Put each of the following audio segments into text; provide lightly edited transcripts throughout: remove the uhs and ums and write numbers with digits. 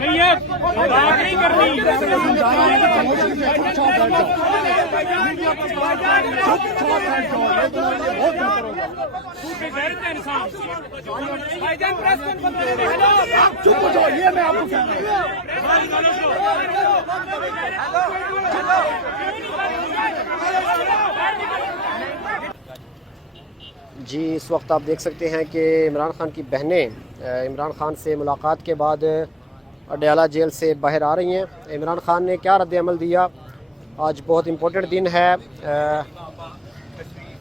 नहीं करनी। चुप हो जाओ, ये मैं आपको जी, इस वक्त आप देख सकते हैं कि इमरान खान की बहनें इमरान खान से मुलाकात के बाद अडयाला जेल से बाहर आ रही हैं। इमरान खान ने क्या रद्द-ए-अमल दिया, आज बहुत इम्पोर्टेंट दिन है,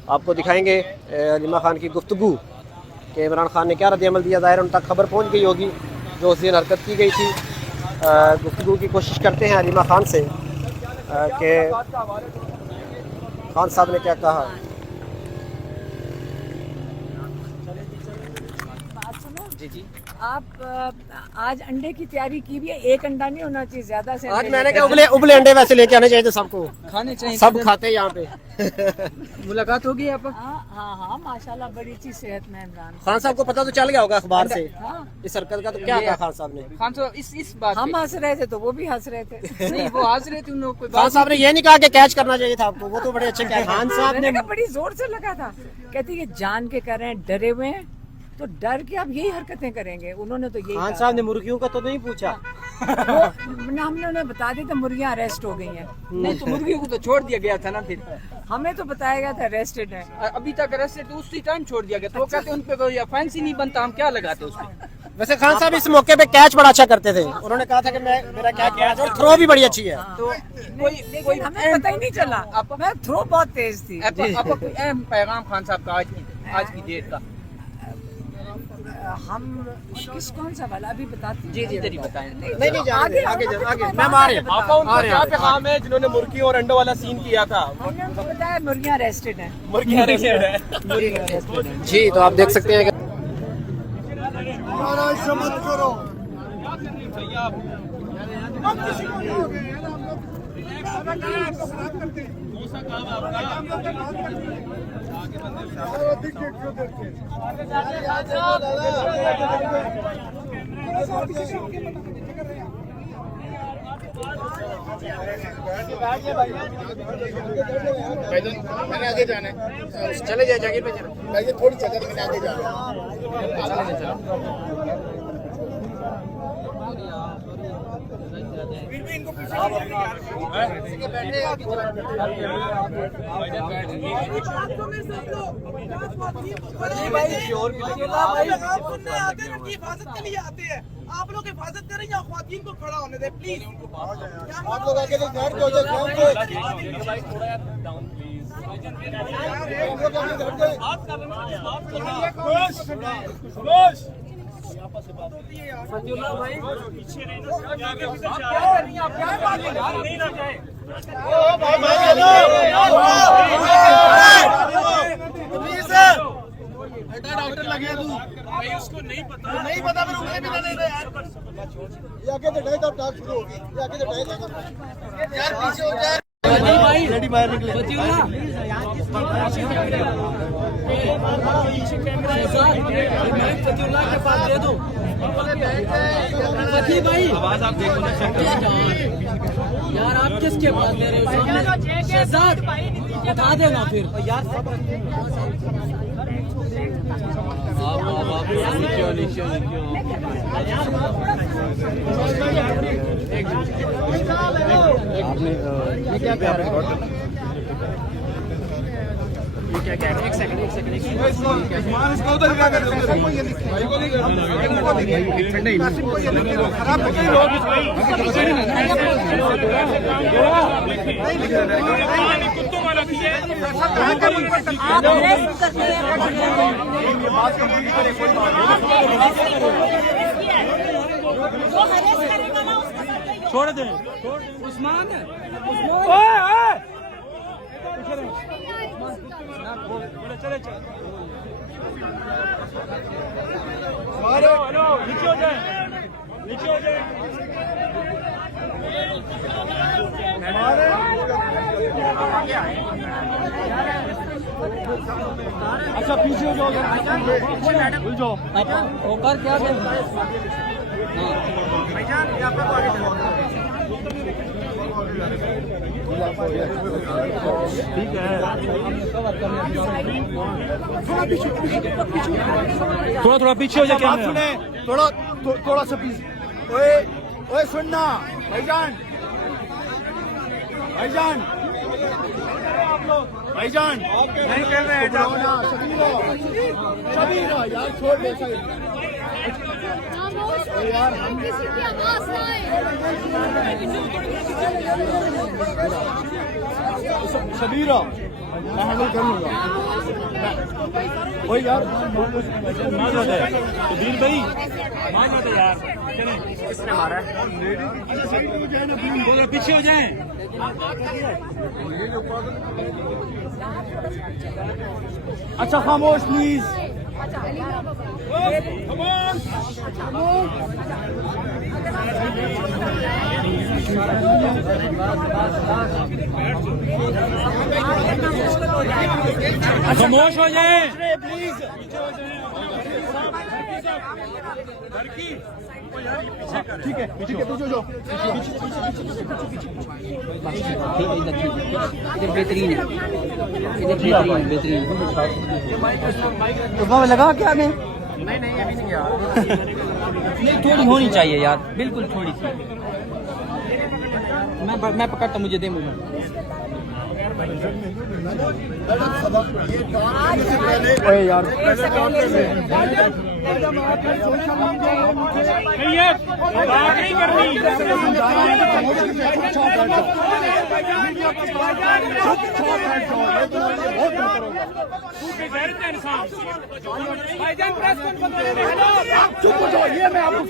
आपको दिखाएंगे अलीमा खान की गुफ्तगू कि इमरान खान ने क्या रद्द-ए-अमल दिया। ज़ाहिर उन तक खबर पहुंच गई होगी जो उस दिन हरकत की गई थी। गुफ्तगू की कोशिश करते हैं अलीमा खान से कि खान साहब ने क्या कहा। जी जी, आप आज अंडे की तैयारी की भी है, एक अंडा नहीं होना चाहिए, ज्यादा से आज मैंने कहा उबले अंडे वैसे लेके आने चाहिए थे सबको, खाने चाहिए, सब खाते हैं यहाँ पे। मुलाकात होगी आप? हाँ माशाल्लाह बड़ी अच्छी सेहत में इमरान खान साहब को पता तो चल गया होगा अखबार से हाँ। इस हरकत का, तो क्या कहा खान साहब ने? खान साहब इस बात हम हंस रहे थे तो वो भी हंस रहे थे। नहीं, वो हंस रहे थे, उन लोगों को खान साहब ने ये नहीं कहा कि कैच करना चाहिए था आपको, वो तो बड़े अच्छे कैच। खान साहब मैंने कहा बड़ी जोर से लगा था, कहती है जान के कर रहे हैं, डरे हुए हैं तो डर के आप यही हरकतें करेंगे। उन्होंने तो यही खान कहा साहब ने मुर्गियों का तो नहीं पूछा। हमने उन्हें बता दी तो मुर्गियां अरेस्ट हो गई हैं। नहीं तो मुर्गियों को तो छोड़ दिया गया था ना, फिर हमें तो बताया गया था अरेस्टेड है। अभी तक अरेस्टेड तो उसी टाइम छोड़ दिया गया, तो वो कहते उन पे कोई ऑफेंस ही नहीं बनता, हम क्या लगाते उसमें। वैसे खान साहब इस मौके पे कैच बड़ा अच्छा करते थे, उन्होंने कहा था कि मेरा कैच और थ्रो भी बड़ी अच्छी है। तो कोई हमें पता ही नहीं चला, मैं थ्रो बहुत तेज थी। आपका कोई अहम पैगाम खान साहब का आज की डेट का? हम कौन सा वाला अभी बताते हैं? जी इधर ही बताएं। नहीं आगे मैम आ रहे हैं। आपका उनका क्या पैगाम है जिन्होंने मुर्गी और अंडों वाला सीन किया था? हमने उनको बताया मुर्गियां अरेस्टेड हैं। मुर्गी अरेस्टेड है। जी, तो आप देख सकते हैं कि मत करो। मैंने आगे जाना है, चले जाए जागीर पे चले। मैं थोड़ी जगह मैंने आगे जाना हिफाजत के लिए आते हैं, आप लोग हिफाजत करें या ख्वातीन को खड़ा होने दें प्लीज। आप लोग आगे डॉक्टर लगे तू भाई, उसको नहीं पता फिर उंगली भी नहीं यार। ये आगे तो डाइट टॉक शुरू होगी, ये आगे तो डाइट यार पीछे हो जा। रेडी बाहर निकले के पास दे दो भाई, आवाज आप देखो यार, आप किसके पास दे रहे हो? शहजाद उठा देना फिर यार। ये क्या कह रहे हैं? ये क्या कह रहे हैं? एक सेकंड इसको उधर क्या कर रहे हो? भाई को नहीं ठंडा ही खराब हो गई लोग कुत्तों वाला छोड़ दे। उस्मान चले हेलो नीचे हो जाए, नीचे हो जाए। अच्छा पीछे हो जाओ, भूल जाओ। होकर क्या ठीक है, थोड़ा पीछे हो जाए। बात सुने, थोड़ा सा पीछे। ओए सुनना भाईजान, नहीं कर रहे हैं शबीरा यार, छोड़ दे यार, किसी की आवाज ना आए। शबीरा मैं हैंडल कर लूंगा। वही यार वीर भाई मार मत यार, किसने मारा है? पीछे हो जाए। अच्छा खामोश प्लीज। खामोश हो जाए प्लीज। ठीक है पीछे जो बेहतरीन है, बेहतरीन लगा क्या मैं? नहीं अभी नहीं यार। नहीं, थोड़ी होनी चाहिए यार, बिल्कुल थोड़ी सी। मैं पकड़ता, मुझे दे मुझे। ओए यार नहीं करनी। चुप हो जाओ, ये मैं आपको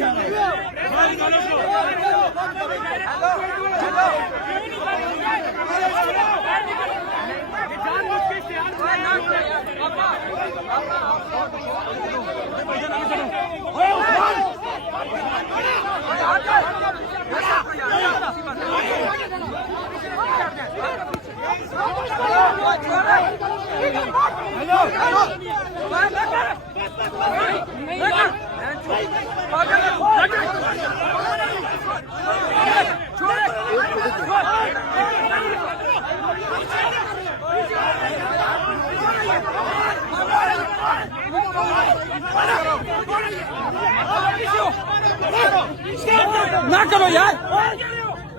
ना करो यार।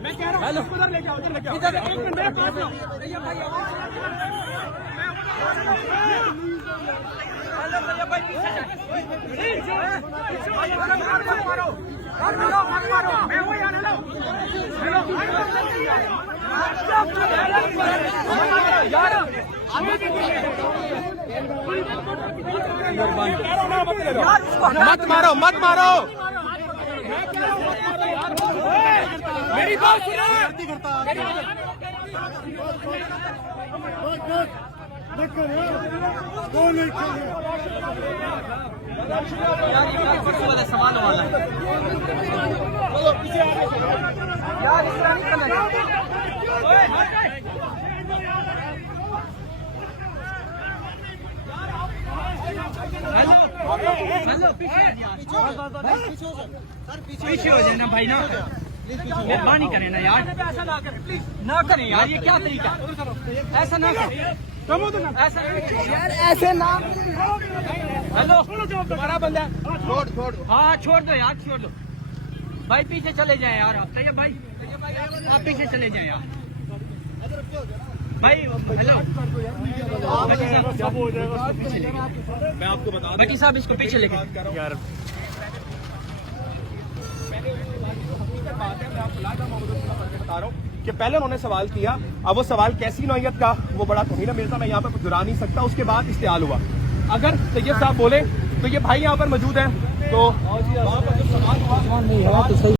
मैं कह रहा हूँ उधर लेके आओ, उधर लेके आओ। इधर एक मिनट मेरे पास आओ। मैं वो यार हेलो मत मारो मत मारो। मेरी बात सुनो। वाला सामान वाला यार, इस तरह नहीं करना चाहिए। हेलो पीछे हो जाए ना भाई, ना मेहरबानी करें ना यार, ऐसा ना करें प्लीज, ना करें यार। ये क्या तरीका, ऐसा ना करें, ऐसा यार, ऐसे ना। हेलो तुम्हारा बंदा छोड़। हाँ छोड़ दो यार, छोड़ दो भाई, पीछे चले जाए यार आप। तैयब भाई आप पीछे चले जाए यार भाई। हेलो मैं आपको बता भट्टी साहब, इसको पीछे लेके यार। बता रहा हूँ कि पहले उन्होंने सवाल किया, अब वो सवाल कैसी नौयत का, वो बड़ा तोहीन मिर्जा, मैं यहाँ पर कुछ दुरा नहीं सकता। उसके बाद इस्तेमाल हुआ। अगर तैयब साहब बोले तो ये भाई यहाँ पर मौजूद हैं, तो वहाँ पर जो सवाल हुआ